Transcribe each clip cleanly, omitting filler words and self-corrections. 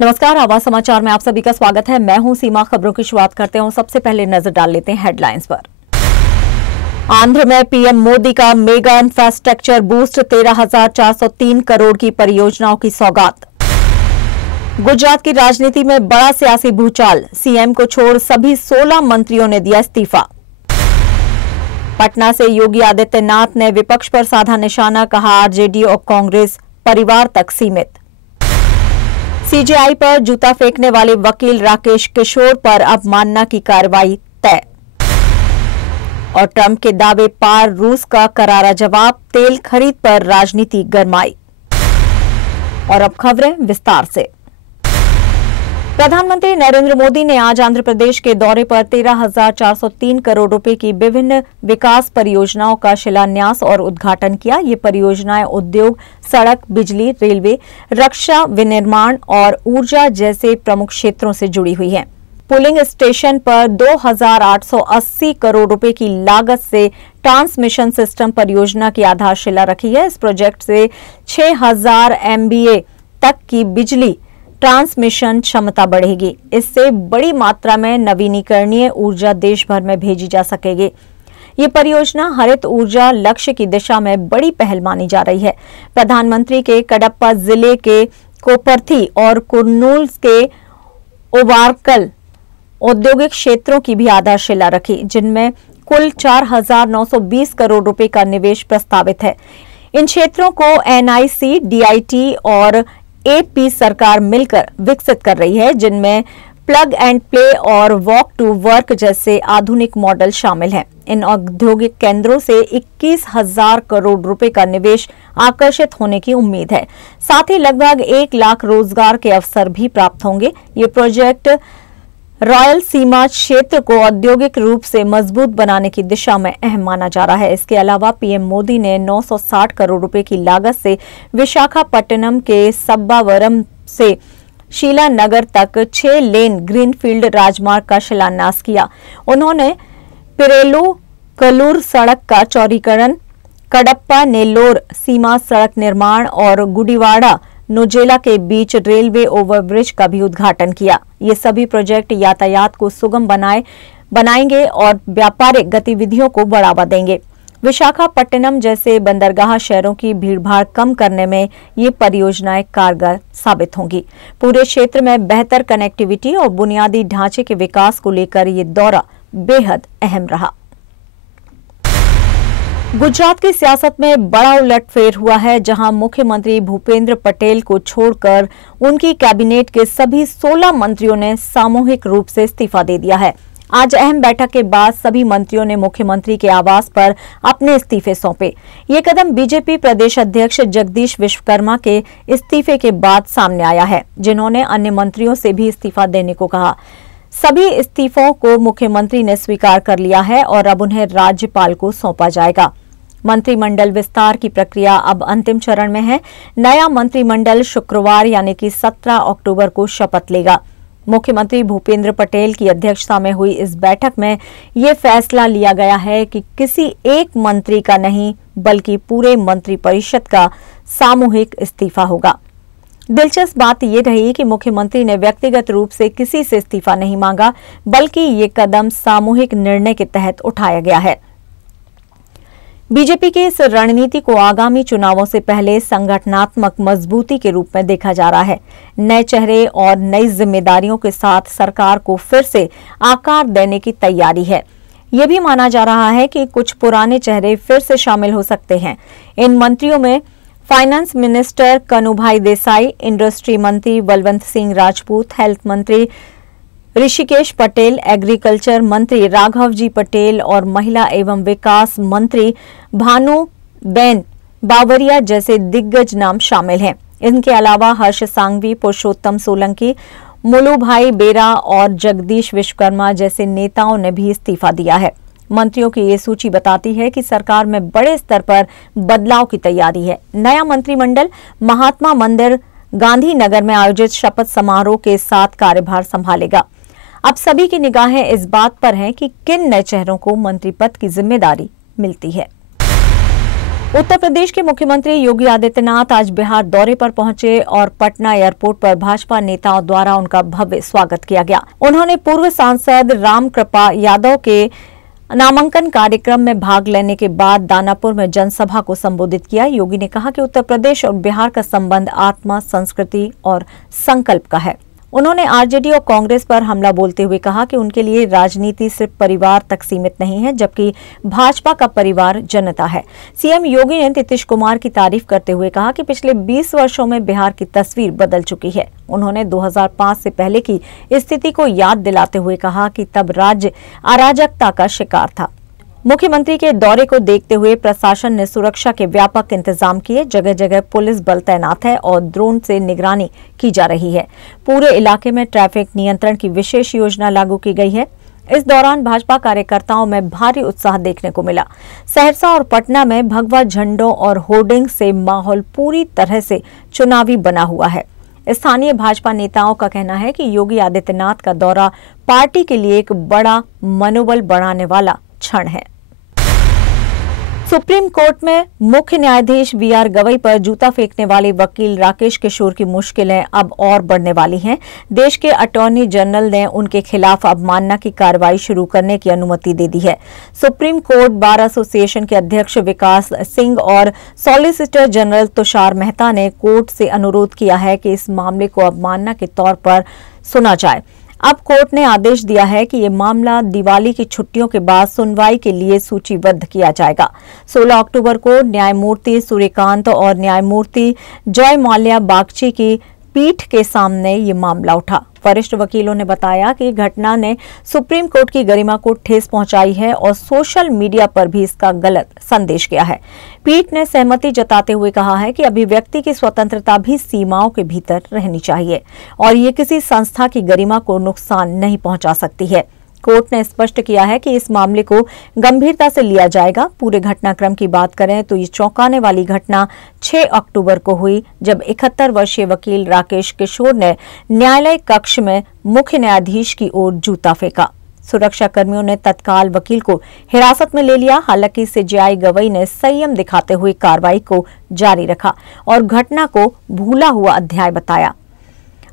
नमस्कार, आवाज समाचार में आप सभी का स्वागत है। मैं हूं सीमा। खबरों की शुरुआत करते हैं। सबसे पहले नजर डाल लेते हैं हेडलाइंस पर। आंध्र में पीएम मोदी का मेगा इंफ्रास्ट्रक्चर बूस्ट, 13,403 करोड़ की परियोजनाओं की सौगात। गुजरात की राजनीति में बड़ा सियासी भूचाल, सीएम को छोड़ सभी 16 मंत्रियों ने दिया इस्तीफा। पटना से योगी आदित्यनाथ ने विपक्ष पर साधा निशाना, कहा आरजेडी और कांग्रेस परिवार तक सीमित। सीजेआई पर जूता फेंकने वाले वकील राकेश किशोर पर अवमानना की कार्रवाई तय। और ट्रंप के दावे पार, रूस का करारा जवाब, तेल खरीद पर राजनीति गरमाई। और अब खबरें विस्तार से। प्रधानमंत्री नरेंद्र मोदी ने आज आंध्र प्रदेश के दौरे पर 13,403 करोड़ रुपए की विभिन्न विकास परियोजनाओं का शिलान्यास और उद्घाटन किया। ये परियोजनाएं उद्योग, सड़क, बिजली, रेलवे, रक्षा, विनिर्माण और ऊर्जा जैसे प्रमुख क्षेत्रों से जुड़ी हुई हैं। पुलिंग स्टेशन पर 2,880 करोड़ रुपए की लागत से ट्रांसमिशन सिस्टम परियोजना की आधारशिला रखी है। इस प्रोजेक्ट से 6,000 MVA तक की बिजली ट्रांसमिशन क्षमता बढ़ेगी। इससे बड़ी मात्रा में नवीनीकरणीय ऊर्जा देश भर में भेजी जा सकेगी। ये परियोजना हरित ऊर्जा लक्ष्य की दिशा में बड़ी पहल मानी जा रही है। प्रधानमंत्री के कडप्पा जिले के कोपरथी और कुर्नूल के ओवारकल औद्योगिक क्षेत्रों की भी आधारशिला रखी, जिनमें कुल 4,920 करोड़ रुपए का निवेश प्रस्तावित है। इन क्षेत्रों को NIC, DIT और AP सरकार मिलकर विकसित कर रही है, जिनमें प्लग एंड प्ले और वॉक टू वर्क जैसे आधुनिक मॉडल शामिल हैं। इन औद्योगिक केंद्रों से 21,000 करोड़ रुपए का निवेश आकर्षित होने की उम्मीद है। साथ ही लगभग 1 लाख रोजगार के अवसर भी प्राप्त होंगे। ये प्रोजेक्ट रॉयल सीमा क्षेत्र को औद्योगिक रूप से मजबूत बनाने की दिशा में अहम माना जा रहा है। इसके अलावा पीएम मोदी ने 960 करोड़ रुपए की लागत से विशाखापट्टनम के सब्बावरम से शीलानगर तक 6 लेन ग्रीनफील्ड राजमार्ग का शिलान्यास किया। उन्होंने पिरेलू कलूर सड़क का चौड़ीकरण, कडप्पा नेल्लोर सीमा सड़क निर्माण और गुडिवाड़ा नोजेला के बीच रेलवे ओवरब्रिज का भी उद्घाटन किया। ये सभी प्रोजेक्ट यातायात को सुगम बनाएंगे और व्यापारिक गतिविधियों को बढ़ावा देंगे। विशाखापट्टनम जैसे बंदरगाह शहरों की भीड़भाड़ कम करने में ये परियोजनाएं कारगर साबित होंगी। पूरे क्षेत्र में बेहतर कनेक्टिविटी और बुनियादी ढांचे के विकास को लेकर ये दौरा बेहद अहम रहा। गुजरात की सियासत में बड़ा उलटफेर हुआ है, जहां मुख्यमंत्री भूपेंद्र पटेल को छोड़कर उनकी कैबिनेट के सभी 16 मंत्रियों ने सामूहिक रूप से इस्तीफा दे दिया है। आज अहम बैठक के बाद सभी मंत्रियों ने मुख्यमंत्री के आवास पर अपने इस्तीफे सौंपे। ये कदम बीजेपी प्रदेश अध्यक्ष जगदीश विश्वकर्मा के इस्तीफे के बाद सामने आया है, जिन्होंने अन्य मंत्रियों से भी इस्तीफा देने को कहा। सभी इस्तीफों को मुख्यमंत्री ने स्वीकार कर लिया है और अब उन्हें राज्यपाल को सौंपा जाएगा। मंत्रिमंडल विस्तार की प्रक्रिया अब अंतिम चरण में है। नया मंत्रिमंडल शुक्रवार यानी कि 17 अक्टूबर को शपथ लेगा। मुख्यमंत्री भूपेंद्र पटेल की अध्यक्षता में हुई इस बैठक में ये फैसला लिया गया है कि किसी एक मंत्री का नहीं, बल्कि पूरे मंत्रिपरिषद का सामूहिक इस्तीफा होगा। दिलचस्प बात यह रही कि मुख्यमंत्री ने व्यक्तिगत रूप से किसी से इस्तीफा नहीं मांगा, बल्कि ये कदम सामूहिक निर्णय के तहत उठाया गया है। बीजेपी की इस रणनीति को आगामी चुनावों से पहले संगठनात्मक मजबूती के रूप में देखा जा रहा है। नए चेहरे और नई जिम्मेदारियों के साथ सरकार को फिर से आकार देने की तैयारी है। यह भी माना जा रहा है कि कुछ पुराने चेहरे फिर से शामिल हो सकते हैं। इन मंत्रियों में finance minister Kanubhai Desai, industry मंत्री बलवंत सिंह राजपूत, हेल्थ मंत्री ऋषिकेश पटेल, एग्रीकल्चर मंत्री राघव जी पटेल और महिला एवं विकास मंत्री भानुबेन बावरिया जैसे दिग्गज नाम शामिल हैं। इनके अलावा हर्ष सांघवी, पुरुषोत्तम सोलंकी, मुलुभाई बेरा और जगदीश विश्वकर्मा जैसे नेताओं ने भी इस्तीफा दिया है। मंत्रियों की ये सूची बताती है कि सरकार में बड़े स्तर पर बदलाव की तैयारी है। नया मंत्रिमंडल महात्मा मंदिर गांधीनगर में आयोजित शपथ समारोह के साथ कार्यभार संभालेगा। अब सभी की निगाहें इस बात पर हैं कि किन नए चेहरों को मंत्री पद की जिम्मेदारी मिलती है। उत्तर प्रदेश के मुख्यमंत्री योगी आदित्यनाथ आज बिहार दौरे पर पहुंचे और पटना एयरपोर्ट पर भाजपा नेताओं द्वारा उनका भव्य स्वागत किया गया। उन्होंने पूर्व सांसद रामकृपा यादव के नामांकन कार्यक्रम में भाग लेने के बाद दानापुर में जनसभा को संबोधित किया। योगी ने कहा कि उत्तर प्रदेश और बिहार का संबंध आत्मा, संस्कृति और संकल्प का है। उन्होंने आरजेडी और कांग्रेस पर हमला बोलते हुए कहा कि उनके लिए राजनीति सिर्फ परिवार तक सीमित नहीं है, जबकि भाजपा का परिवार जनता है। सीएम योगी ने नीतीश कुमार की तारीफ करते हुए कहा कि पिछले 20 वर्षों में बिहार की तस्वीर बदल चुकी है। उन्होंने 2005 से पहले की स्थिति को याद दिलाते हुए कहा कि तब राज्य अराजकता का शिकार था। मुख्यमंत्री के दौरे को देखते हुए प्रशासन ने सुरक्षा के व्यापक इंतजाम किए। जगह जगह पुलिस बल तैनात है और ड्रोन से निगरानी की जा रही है। पूरे इलाके में ट्रैफिक नियंत्रण की विशेष योजना लागू की गई है। इस दौरान भाजपा कार्यकर्ताओं में भारी उत्साह देखने को मिला। सहरसा और पटना में भगवा झंडों और होर्डिंग से माहौल पूरी तरह से चुनावी बना हुआ है। स्थानीय भाजपा नेताओं का कहना है कि योगी आदित्यनाथ का दौरा पार्टी के लिए एक बड़ा मनोबल बढ़ाने वाला क्षण है। सुप्रीम कोर्ट में मुख्य न्यायाधीश वीआर गवई पर जूता फेंकने वाले वकील राकेश किशोर की मुश्किलें अब और बढ़ने वाली हैं। देश के अटॉर्नी जनरल ने उनके खिलाफ अवमानना की कार्रवाई शुरू करने की अनुमति दे दी है। सुप्रीम कोर्ट बार एसोसिएशन के अध्यक्ष विकास सिंह और सॉलिसिटर जनरल तुषार मेहता ने कोर्ट से अनुरोध किया है कि इस मामले को अवमानना के तौर पर सुना जाए। अब कोर्ट ने आदेश दिया है कि ये मामला दिवाली की छुट्टियों के बाद सुनवाई के लिए सूचीबद्ध किया जाएगा। 16 अक्टूबर को न्यायमूर्ति सूर्यकांत और न्यायमूर्ति जय माल्या बागची की पीठ के सामने ये मामला उठा। वरिष्ठ वकीलों ने बताया कि घटना ने सुप्रीम कोर्ट की गरिमा को ठेस पहुंचाई है और सोशल मीडिया पर भी इसका गलत संदेश गया है। पीठ ने सहमति जताते हुए कहा है कि अभिव्यक्ति की स्वतंत्रता भी सीमाओं के भीतर रहनी चाहिए और ये किसी संस्था की गरिमा को नुकसान नहीं पहुंचा सकती है। कोर्ट ने स्पष्ट किया है कि इस मामले को गंभीरता से लिया जाएगा। पूरे घटनाक्रम की बात करें तो ये चौंकाने वाली घटना 6 अक्टूबर को हुई, जब 71 वर्षीय वकील राकेश किशोर ने न्यायालय कक्ष में मुख्य न्यायाधीश की ओर जूता फेंका। सुरक्षा कर्मियों ने तत्काल वकील को हिरासत में ले लिया। हालांकि सीजेआई गवई ने संयम दिखाते हुए कार्रवाई को जारी रखा और घटना को भूला हुआ अध्याय बताया।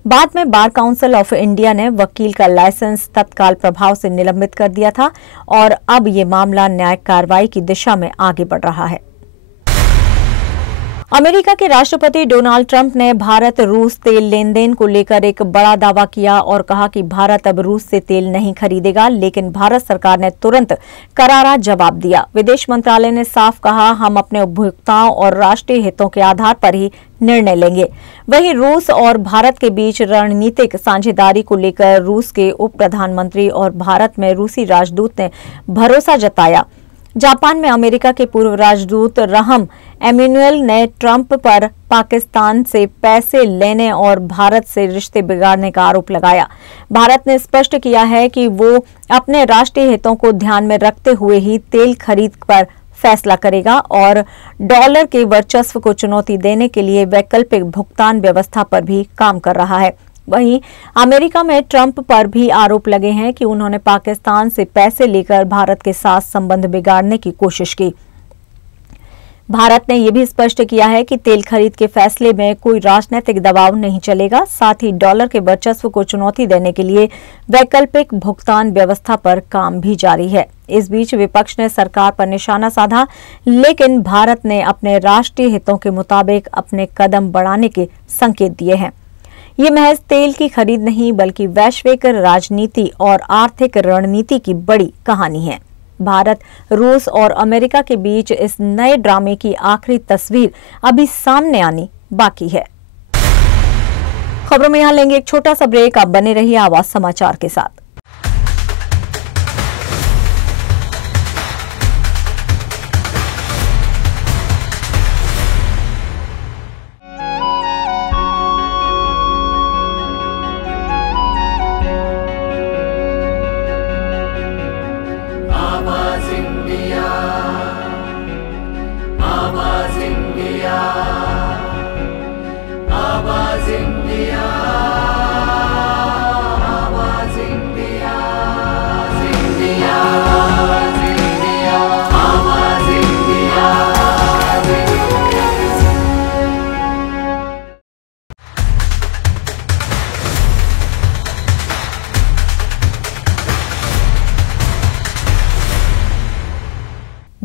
बाद में बार काउंसिल ऑफ इंडिया ने वकील का लाइसेंस तत्काल प्रभाव से निलंबित कर दिया था और अब ये मामला न्यायिक कार्रवाई की दिशा में आगे बढ़ रहा है। अमेरिका के राष्ट्रपति डोनाल्ड ट्रंप ने भारत रूस तेल लेन देन को लेकर एक बड़ा दावा किया और कहा कि भारत अब रूस से तेल नहीं खरीदेगा, लेकिन भारत सरकार ने तुरंत करारा जवाब दिया। विदेश मंत्रालय ने साफ कहा, हम अपने उपभोक्ताओं और राष्ट्रीय हितों के आधार पर ही निर्णय लेंगे। वहीं रूस और भारत के बीच रणनीतिक साझेदारी को लेकर रूस के उप प्रधानमंत्री और भारत में रूसी राजदूत ने भरोसा जताया। जापान में अमेरिका के पूर्व राजदूत रहम एमेनुएल ने ट्रंप पर पाकिस्तान से पैसे लेने और भारत से रिश्ते बिगाड़ने का आरोप लगाया। भारत ने स्पष्ट किया है कि वो अपने राष्ट्रीय हितों को ध्यान में रखते हुए ही तेल खरीद पर फैसला करेगा और डॉलर के वर्चस्व को चुनौती देने के लिए वैकल्पिक भुगतान व्यवस्था पर भी काम कर रहा है। वहीं अमेरिका में ट्रंप पर भी आरोप लगे हैं कि उन्होंने पाकिस्तान से पैसे लेकर भारत के साथ संबंध बिगाड़ने की कोशिश की। भारत ने यह भी स्पष्ट किया है कि तेल खरीद के फैसले में कोई राजनीतिक दबाव नहीं चलेगा। साथ ही डॉलर के वर्चस्व को चुनौती देने के लिए वैकल्पिक भुगतान व्यवस्था पर काम भी जारी है। इस बीच विपक्ष ने सरकार पर निशाना साधा, लेकिन भारत ने अपने राष्ट्रीय हितों के मुताबिक अपने कदम बढ़ाने के संकेत दिए हैं। ये महज तेल की खरीद नहीं, बल्कि वैश्विक राजनीति और आर्थिक रणनीति की बड़ी कहानी है। भारत, रूस और अमेरिका के बीच इस नए ड्रामे की आखिरी तस्वीर अभी सामने आनी बाकी है। खबरों में यहां लेंगे एक छोटा सा ब्रेक। आप बने रहिए आवाज समाचार के साथ।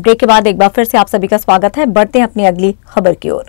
ब्रेक के बाद एक बार फिर से आप सभी का स्वागत है। बढ़ते हैं अपनी अगली खबर की ओर।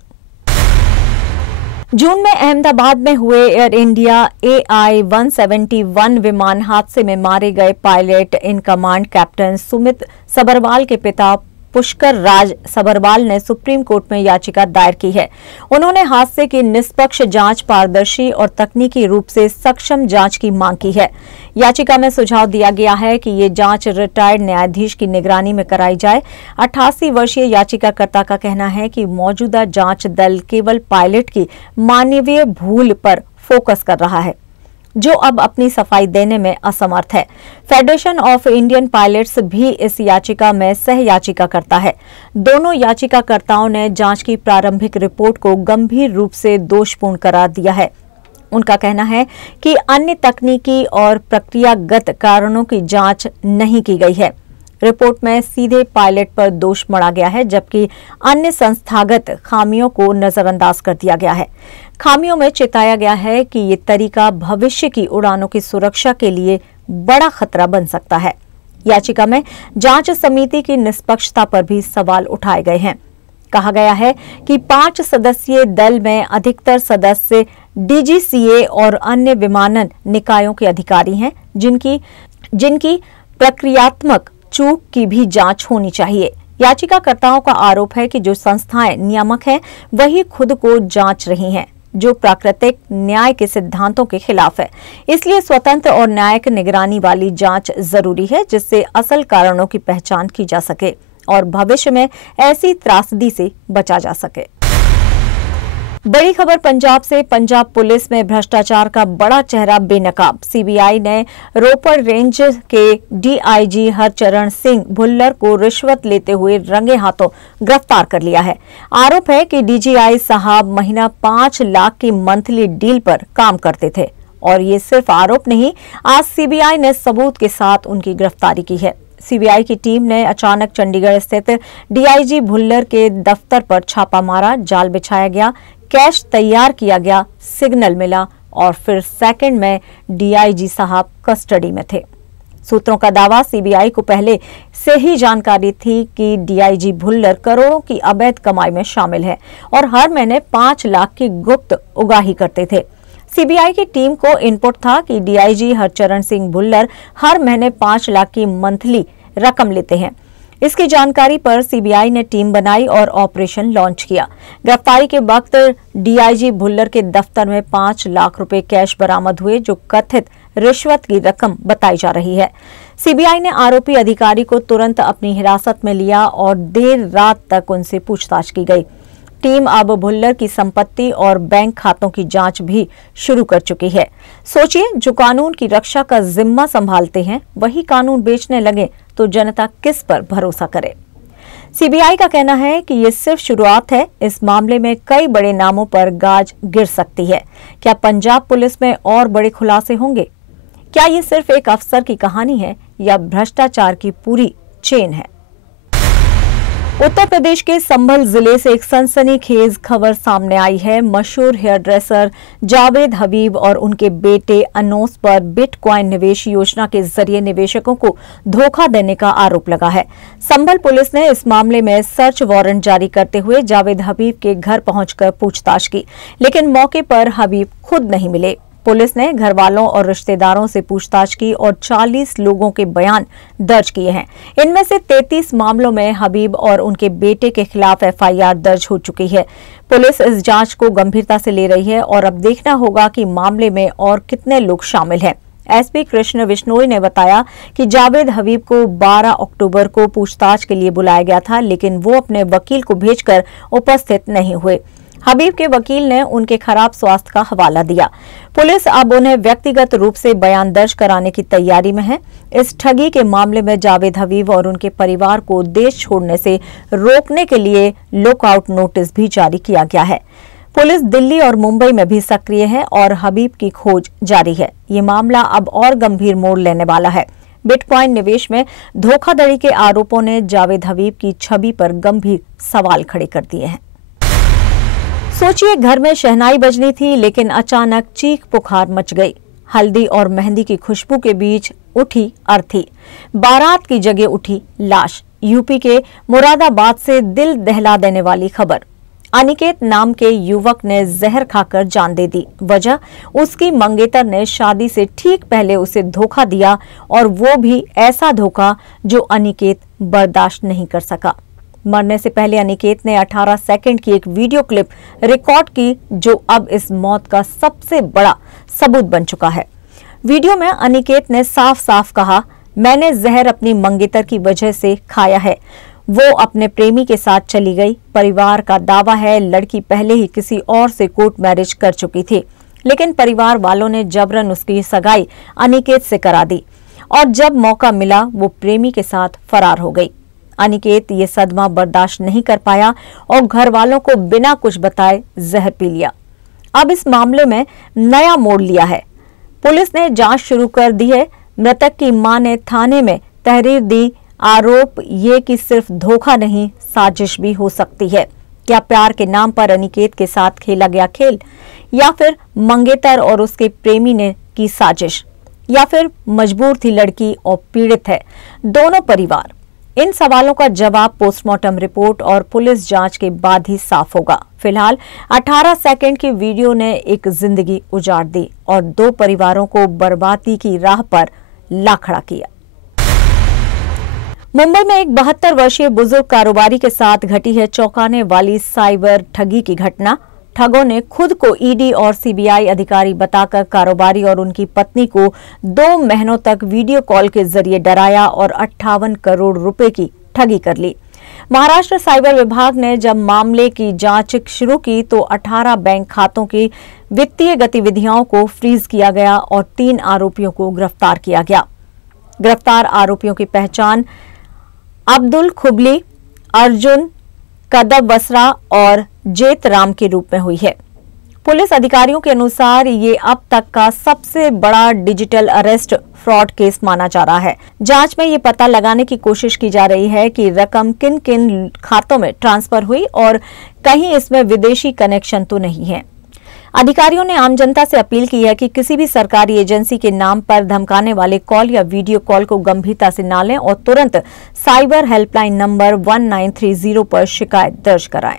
जून में अहमदाबाद में हुए एयर इंडिया AI-171 विमान हादसे में मारे गए pilot in command captain Sumit Sabharwal के पिता पुष्कर राज सबरवाल ने सुप्रीम कोर्ट में याचिका दायर की है। उन्होंने हादसे की निष्पक्ष जांच, पारदर्शी और तकनीकी रूप से सक्षम जांच की मांग की है। याचिका में सुझाव दिया गया है कि ये जांच रिटायर्ड न्यायाधीश की निगरानी में कराई जाए। 88 वर्षीय याचिकाकर्ता का कहना है कि मौजूदा जांच दल केवल पायलट की मानवीय भूल पर फोकस कर रहा है, जो अब अपनी सफाई देने में असमर्थ है। फेडरेशन ऑफ इंडियन पायलट्स भी इस याचिका में सह याचिका करता है। दोनों याचिकाकर्ताओं ने जांच की प्रारंभिक रिपोर्ट को गंभीर रूप से दोषपूर्ण करार दिया है। उनका कहना है कि अन्य तकनीकी और प्रक्रियागत कारणों की जांच नहीं की गई है। रिपोर्ट में सीधे पायलट पर दोष मढ़ा गया है, जबकि अन्य संस्थागत खामियों को नजरअंदाज कर दिया गया है। खामियों में चेताया गया है कि ये तरीका भविष्य की उड़ानों की सुरक्षा के लिए बड़ा खतरा बन सकता है। याचिका में जांच समिति की निष्पक्षता पर भी सवाल उठाए गए हैं। कहा गया है कि 5 सदस्यीय दल में अधिकतर सदस्य DGCA और अन्य विमानन निकायों के अधिकारी हैं, जिनकी प्रक्रियात्मक चूक की भी जांच होनी चाहिए। याचिकाकर्ताओं का आरोप है कि जो संस्थाएं नियामक हैं, वही खुद को जांच रही हैं, जो प्राकृतिक न्याय के सिद्धांतों के खिलाफ है। इसलिए स्वतंत्र और न्यायिक निगरानी वाली जांच जरूरी है, जिससे असल कारणों की पहचान की जा सके और भविष्य में ऐसी त्रासदी से बचा जा सके। बड़ी खबर पंजाब से। पंजाब पुलिस में भ्रष्टाचार का बड़ा चेहरा बेनकाब। CBI ने रोपड़ रेंज के DIG हरचरण सिंह भुल्लर को रिश्वत लेते हुए रंगे हाथों गिरफ्तार कर लिया है। आरोप है कि DGI साहब महीना 5 लाख की मंथली डील पर काम करते थे और ये सिर्फ आरोप नहीं, आज CBI ने सबूत के साथ उनकी गिरफ्तारी की है। CBI की टीम ने अचानक चंडीगढ़ स्थित DIG भुल्लर के दफ्तर पर छापा मारा, जाल बिछाया गया, कैश तैयार किया गया, सिग्नल मिला और फिर सेकंड में DIG साहब कस्टडी में थे। सूत्रों का दावा, CBI को पहले से ही जानकारी थी कि DIG भुल्लर करोड़ों की अवैध कमाई में शामिल है और हर महीने 5 लाख की गुप्त उगाही करते थे। CBI की टीम को इनपुट था कि DIG हरचरण सिंह भुल्लर हर महीने 5 लाख की मंथली रकम लेते हैं। इसकी जानकारी पर CBI ने टीम बनाई और ऑपरेशन लॉन्च किया। गिरफ्तारी के वक्त DIG भुल्लर के दफ्तर में 5 लाख रुपए कैश बरामद हुए, जो कथित रिश्वत की रकम बताई जा रही है। CBI ने आरोपी अधिकारी को तुरंत अपनी हिरासत में लिया और देर रात तक उनसे पूछताछ की गई। टीम अब भुल्लर की संपत्ति और बैंक खातों की जांच भी शुरू कर चुकी है। सोचिए, जो कानून की रक्षा का जिम्मा संभालते हैं, वही कानून बेचने लगे तो जनता किस पर भरोसा करे। CBI का कहना है कि ये सिर्फ शुरुआत है। इस मामले में कई बड़े नामों पर गाज गिर सकती है। क्या पंजाब पुलिस में और बड़े खुलासे होंगे? क्या ये सिर्फ एक अफसर की कहानी है या भ्रष्टाचार की पूरी चेन है? उत्तर प्रदेश के संभल जिले से एक सनसनीखेज खबर सामने आई है। मशहूर हेयर ड्रेसर जावेद हबीब और उनके बेटे अनोस पर बिटकॉइन निवेश योजना के जरिए निवेशकों को धोखा देने का आरोप लगा है। संभल पुलिस ने इस मामले में सर्च वारंट जारी करते हुए जावेद हबीब के घर पहुंचकर पूछताछ की, लेकिन मौके पर हबीब खुद नहीं मिले। पुलिस ने घर वालों और रिश्तेदारों से पूछताछ की और 40 लोगों के बयान दर्ज किए हैं। इनमें से 33 मामलों में हबीब और उनके बेटे के खिलाफ FIR दर्ज हो चुकी है। पुलिस इस जांच को गंभीरता से ले रही है और अब देखना होगा कि मामले में और कितने लोग शामिल हैं। SP कृष्ण बिश्नोई ने बताया कि जावेद हबीब को 12 अक्टूबर को पूछताछ के लिए बुलाया गया था, लेकिन वो अपने वकील को भेजकर उपस्थित नहीं हुए। हबीब के वकील ने उनके खराब स्वास्थ्य का हवाला दिया। पुलिस अब उन्हें व्यक्तिगत रूप से बयान दर्ज कराने की तैयारी में है। इस ठगी के मामले में जावेद हबीब और उनके परिवार को देश छोड़ने से रोकने के लिए लुकआउट नोटिस भी जारी किया गया है। पुलिस दिल्ली और मुंबई में भी सक्रिय है और हबीब की खोज जारी है। ये मामला अब और गंभीर मोड़ लेने वाला है। बिटकॉइन निवेश में धोखाधड़ी के आरोपों ने जावेद हबीब की छवि पर गंभीर सवाल खड़े कर दिए हैं। सोचिए, घर में शहनाई बजनी थी, लेकिन अचानक चीख पुकार मच गई। हल्दी और मेहंदी की खुशबू के बीच उठी अर्थी, बारात की जगह उठी लाश। यूपी के मुरादाबाद से दिल दहला देने वाली खबर। अनिकेत नाम के युवक ने जहर खाकर जान दे दी। वजह, उसकी मंगेतर ने शादी से ठीक पहले उसे धोखा दिया, और वो भी ऐसा धोखा जो अनिकेत बर्दाश्त नहीं कर सका। मरने से पहले अनिकेत ने 18 सेकंड की एक वीडियो क्लिप रिकॉर्ड की, जो अब इस मौत का सबसे बड़ा सबूत बन चुका है। वीडियो में अनिकेत ने साफ साफ कहा, मैंने जहर अपनी मंगेतर की वजह से खाया है। वो अपने प्रेमी के साथ चली गई। परिवार का दावा है लड़की पहले ही किसी और से कोर्ट मैरिज कर चुकी थी, लेकिन परिवार वालों ने जबरन उसकी सगाई अनिकेत से करा दी, और जब मौका मिला वो प्रेमी के साथ फरार हो गई। अनिकेत ये सदमा बर्दाश्त नहीं कर पाया और घर वालों को बिना कुछ बताए जहर पी लिया। अब इस मामले में नया मोड़ लिया है। पुलिस ने जांच शुरू कर दी है। मृतक की मां ने थाने में तहरीर दी। आरोप ये कि सिर्फ धोखा नहीं, साजिश भी हो सकती है। क्या प्यार के नाम पर अनिकेत के साथ खेला गया खेल, या फिर मंगेतर और उसके प्रेमी ने की साजिश, या फिर मजबूर थी लड़की और पीड़ित है दोनों परिवार? इन सवालों का जवाब पोस्टमार्टम रिपोर्ट और पुलिस जांच के बाद ही साफ होगा। फिलहाल 18 सेकंड की वीडियो ने एक जिंदगी उजाड़ दी और 2 परिवारों को बर्बादी की राह पर ला खड़ा किया। मुंबई में एक 72 वर्षीय बुजुर्ग कारोबारी के साथ घटी है चौंकाने वाली साइबर ठगी की घटना। ठगों ने खुद को ईडी और सीबीआई अधिकारी बताकर कारोबारी और उनकी पत्नी को 2 महीनों तक वीडियो कॉल के जरिए डराया और 58 करोड़ रुपए की ठगी कर ली। महाराष्ट्र साइबर विभाग ने जब मामले की जांच शुरू की तो 18 बैंक खातों की वित्तीय गतिविधियों को फ्रीज किया गया और 3 आरोपियों को गिरफ्तार किया गया। गिरफ्तार आरोपियों की पहचान अब्दुल खुबली, अर्जुन कदबवसरा और जेत राम के रूप में हुई है। पुलिस अधिकारियों के अनुसार ये अब तक का सबसे बड़ा डिजिटल अरेस्ट फ्रॉड केस माना जा रहा है। जांच में ये पता लगाने की कोशिश की जा रही है कि रकम किन किन खातों में ट्रांसफर हुई और कहीं इसमें विदेशी कनेक्शन तो नहीं है। अधिकारियों ने आम जनता से अपील की है कि किसी भी सरकारी एजेंसी के नाम पर धमकाने वाले कॉल या वीडियो कॉल को गंभीरता से न लें और तुरंत साइबर हेल्पलाइन नंबर 1930 पर शिकायत दर्ज कराएं।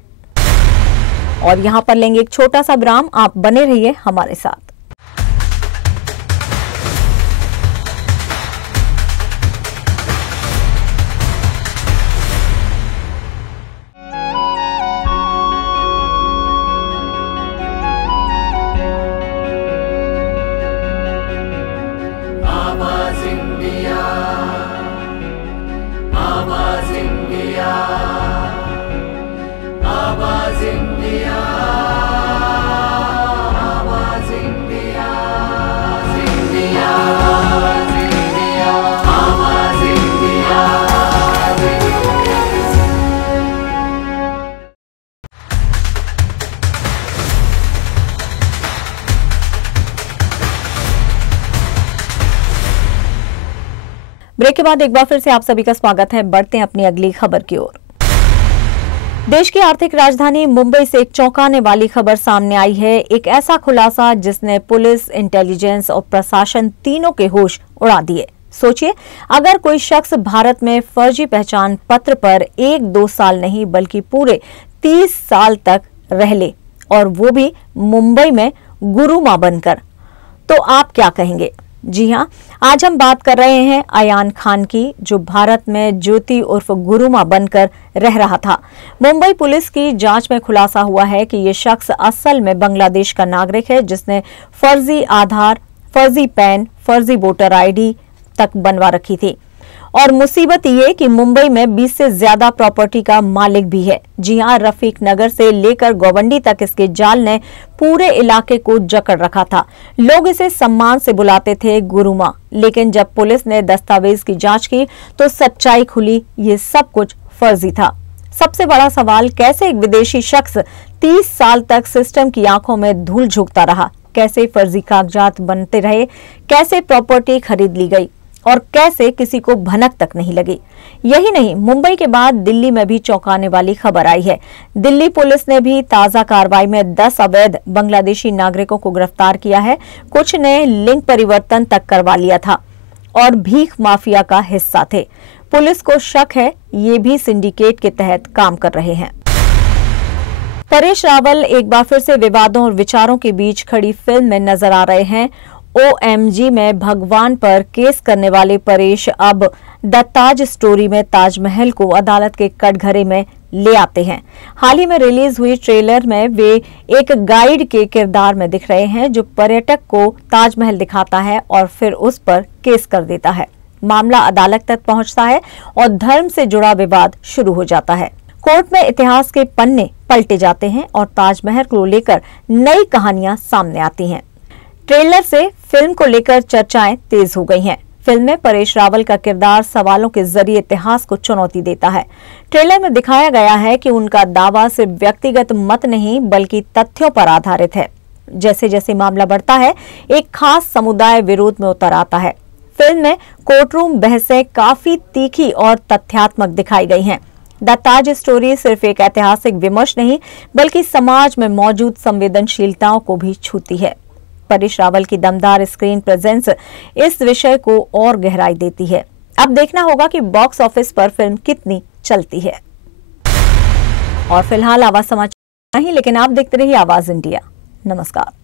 और यहां पर लेंगे एक छोटा सा विराम। आप बने रहिए हमारे साथ। ब्रेक के बाद एक बार फिर से आप सभी का स्वागत है। बढ़ते हैं अपनी अगली खबर की ओर। देश की आर्थिक राजधानी मुंबई से एक चौंकाने वाली खबर सामने आई है। एक ऐसा खुलासा जिसने पुलिस, इंटेलिजेंस और प्रशासन तीनों के होश उड़ा दिए। सोचिए, अगर कोई शख्स भारत में फर्जी पहचान पत्र पर 1-2 साल नहीं बल्कि पूरे 30 साल तक रह ले, और वो भी मुंबई में गुरुमा बनकर, तो आप क्या कहेंगे? जी हां, आज हम बात कर रहे हैं अयान खान की, जो भारत में ज्योति उर्फ गुरुमा बनकर रह रहा था। मुंबई पुलिस की जांच में खुलासा हुआ है कि ये शख्स असल में बांग्लादेश का नागरिक है, जिसने फर्जी आधार, फर्जी पैन, फर्जी वोटर आईडी तक बनवा रखी थी। और मुसीबत ये कि मुंबई में 20 से ज्यादा प्रॉपर्टी का मालिक भी है। जी हां, रफीक नगर से लेकर गोवंडी तक इसके जाल ने पूरे इलाके को जकड़ रखा था। लोग इसे सम्मान से बुलाते थे गुरुमा, लेकिन जब पुलिस ने दस्तावेज की जांच की तो सच्चाई खुली, ये सब कुछ फर्जी था। सबसे बड़ा सवाल, कैसे एक विदेशी शख्स 30 साल तक सिस्टम की आंखों में धूल झोंकता रहा? कैसे फर्जी कागजात बनते रहे? कैसे प्रॉपर्टी खरीद ली गई? और कैसे किसी को भनक तक नहीं लगी। यही नहीं, मुंबई के बाद दिल्ली में भी चौंकाने वाली खबर आई है। दिल्ली पुलिस ने भी ताजा कार्रवाई में 10 अवैध बांग्लादेशी नागरिकों को गिरफ्तार किया है। कुछ ने लिंग परिवर्तन तक करवा लिया था और भीख माफिया का हिस्सा थे। पुलिस को शक है ये भी सिंडिकेट के तहत काम कर रहे हैं। परेश रावल एक बार फिर से विवादों और विचारों के बीच खड़ी फिल्म में नजर आ रहे हैं। OMG में भगवान पर केस करने वाले परेश अब द ताज स्टोरी में ताजमहल को अदालत के कटघरे में ले आते हैं। हाल ही में रिलीज हुई ट्रेलर में वे एक गाइड के किरदार में दिख रहे हैं जो पर्यटक को ताजमहल दिखाता है और फिर उस पर केस कर देता है। मामला अदालत तक पहुंचता है और धर्म से जुड़ा विवाद शुरू हो जाता है। कोर्ट में इतिहास के पन्ने पलटे जाते हैं और ताजमहल को लेकर नई कहानियां सामने आती हैं। ट्रेलर से फिल्म को लेकर चर्चाएं तेज हो गई हैं। फिल्म में परेश रावल का किरदार सवालों के जरिए इतिहास को चुनौती देता है। ट्रेलर में दिखाया गया है कि उनका दावा सिर्फ व्यक्तिगत मत नहीं बल्कि तथ्यों पर आधारित है। जैसे जैसे मामला बढ़ता है, एक खास समुदाय विरोध में उतर आता है। फिल्म में कोर्टरूम बहसें काफी तीखी और तथ्यात्मक दिखाई गई हैं। द ताज स्टोरी सिर्फ एक ऐतिहासिक विमर्श नहीं बल्कि समाज में मौजूद संवेदनशीलताओं को भी छूती है। परेश रावल की दमदार स्क्रीन प्रेजेंस इस विषय को और गहराई देती है। अब देखना होगा कि बॉक्स ऑफिस पर फिल्म कितनी चलती है। और फिलहाल आवाज समाचार नहीं, लेकिन आप देखते रहिए आवाज इंडिया। नमस्कार।